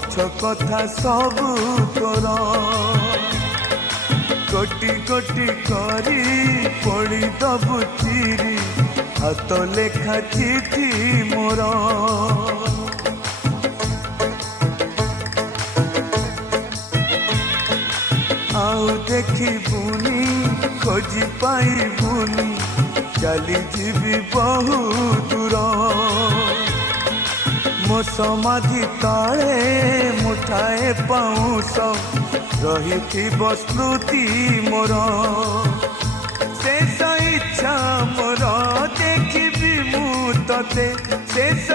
पछ कथा सब तोर कोटि कोटि करी पड़ी दबु चिरी हाथ लेखा चिठी मोर आउ देखिबुनी खोजी पाइबुनी चली जीवी बहु दूर मो समाधि तले मुठाए पाउस रही स्मृति मोर शेष इच्छा मोर देखिबी मु तते शेष